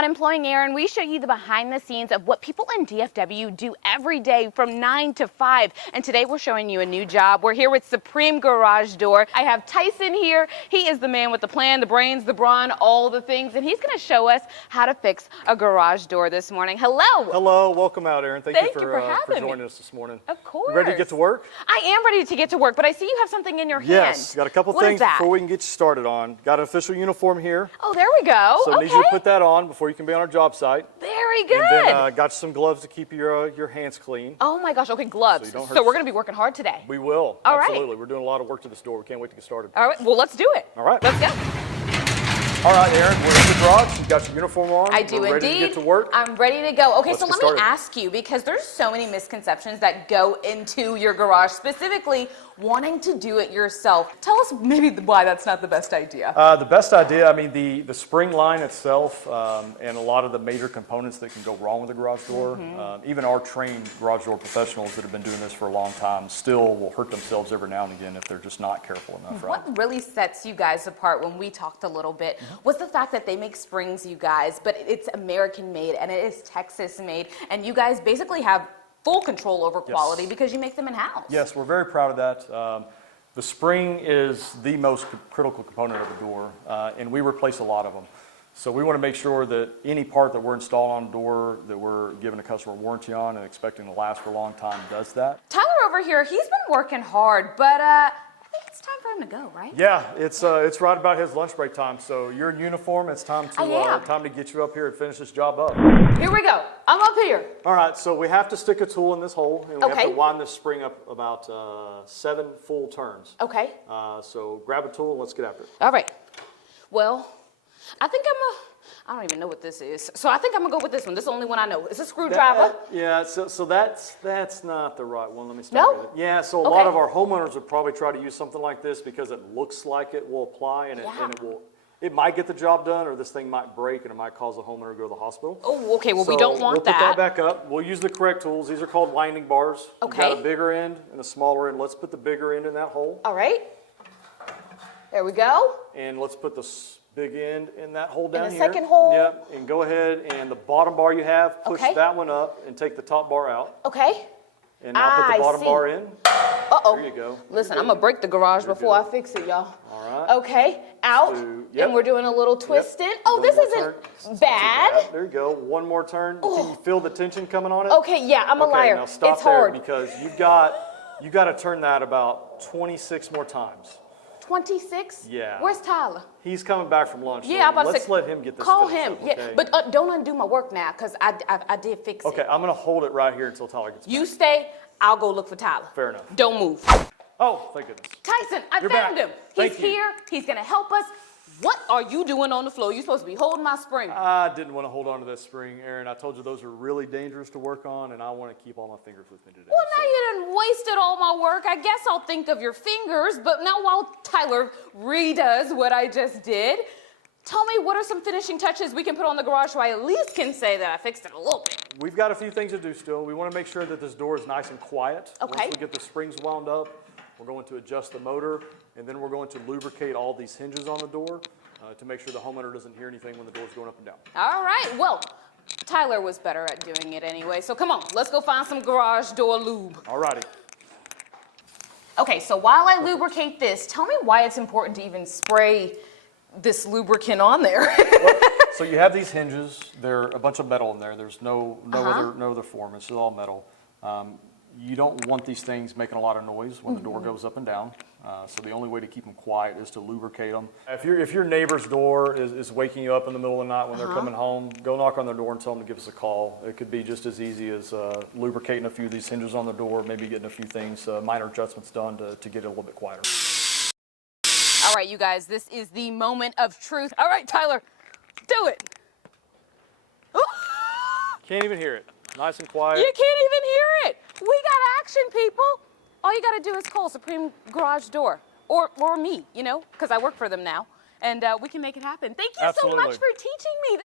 On Employing Aaron, we show you the behind the scenes of what people in DFW do every day from 9 to 5. And today we're showing you a new job. We're here with Supreme Garage Door. I have Tyson here. He is the man with the plan, the brains, the brawn, all the things. And he's going to show us how to fix a garage door this morning. Hello. Hello. Welcome out, Aaron. Thank you for joining us this morning. Of course. You ready to get to work? I am ready to get to work, but I see you have something in your hand. Yes. Got a couple things before we can get you started on. Got an official uniform here. Oh, there we go. So I need you to put that on before you can be on our job site. Very good. And then got you some gloves to keep your hands clean. Oh my gosh, okay, gloves. So we're going to be working hard today. We will. All Absolutely. right. We're doing a lot of work to this door. We can't wait to get started. All right, well, let's do it. All right. Let's go. All right, Aaron, we're in the garage. You've got your uniform on. I do we're ready indeed. to get to work. I'm ready to go. Okay, Let's so get let me started. ask you, because there's so many misconceptions that go into your garage, specifically wanting to do it yourself. Tell us maybe why that's not the best idea. The best idea, I mean, the spring line itself and a lot of the major components that can go wrong with a garage door, even our trained garage door professionals that have been doing this for a long time still will hurt themselves every now and again if they're just not careful enough. Right? What really sets you guys apart when we talked a little bit was the fact that they make springs, you guys, but it's American made and it is Texas made, and you guys basically have full control over quality because you make them in-house. Yes, we're very proud of that. The spring is the most critical component of a door, and we replace a lot of them. So we want to make sure that any part that we're installing on a door that we're giving a customer warranty on and expecting to last for a long time does that. Tyler over here, he's been working hard, but I think it's time for him to go, right? Yeah, it's right about his lunch break time. So you're in uniform. It's time to get you up here and finish this job up. Here we go. I'm up here. All right, so we have to stick a tool in this hole, and we have to wind this spring up about 7 full turns. Okay. So grab a tool and let's get after it. All right. Well, I think I don't even know what this is. So I think I'm gonna go with this one. This is the only one I know. It's a screwdriver. Yeah, so that's not the right one. Let me start with it. Yeah, so a lot of our homeowners would probably try to use something like this because it looks like it will apply and it might get the job done, or this thing might break and it might cause the homeowner to go to the hospital. Oh, okay. Well, we don't want that. We'll put that back up. We'll use the correct tools. These are called winding bars. Okay. We've got a bigger end and a smaller end. Let's put the bigger end in that hole. All right. There we go. And let's put the big end in that hole down here. In the second hole? Yep. And go ahead and the bottom bar you have, push that one up and take the top bar out. Okay. And now put the bottom bar in. Uh-oh. There you go. Listen, I'm going to break the garage before I fix it, y'all. All right. Okay. Out. And we're doing a little twist in. Oh, this isn't bad. There you go. One more turn. Can you feel the tension coming on it? Okay, yeah, I'm a liar. Now stop it's there hard. because you got to turn that about 26 more times. 26? Yeah. Where's Tyler? He's coming back from lunch. Yeah, I'm about to say, let's let him get this call finished him. up, Yeah, but don't undo my work now because I did fix it. Okay, I'm going to hold it right here until Tyler gets back. You stay. I'll go look for Tyler. Fair enough. Don't move. Oh, thank goodness. Tyson, I found him. He's here. He's going to help us. What are you doing on the floor? You're supposed to be holding my spring. I didn't want to hold on to this spring, Aaron. I told you those are really dangerous to work on, and I want to keep all my fingers with me today. Well, now you done wasted all my work. I guess I'll think of your fingers, but now while Tyler redoes what I just did, tell me what are some finishing touches we can put on the garage so I at least can say that I fixed it a little bit. We've got a few things to do still. We want to make sure that this door is nice and quiet. Okay. Once we get the springs wound up, we're going to adjust the motor, and then we're going to lubricate all these hinges on the door to make sure the homeowner doesn't hear anything when the door's going up and down. All right. Well, Tyler was better at doing it anyway, so come on. Let's go find some garage door lube. All righty. Okay, so while I lubricate this, tell me why it's important to even spray this lubricant on there. So you have these hinges. They're a bunch of metal in there. There's no other form. It's all metal. You don't want these things making a lot of noise when the door goes up and down. So the only way to keep them quiet is to lubricate them. If your neighbor's door is waking you up in the middle of the night when they're coming home, go knock on their door and tell them to give us a call. It could be just as easy as lubricating a few of these hinges on the door, maybe getting a few things, minor adjustments done to get it a little bit quieter. All right, you guys, this is the moment of truth. All right, Tyler, do it. Can't even hear it. Nice and quiet. You can't even hear it. We got action, people. All you got to do is call Supreme Garage Door or me, you know, because I work for them now, and we can make it happen. Thank you so much for teaching me.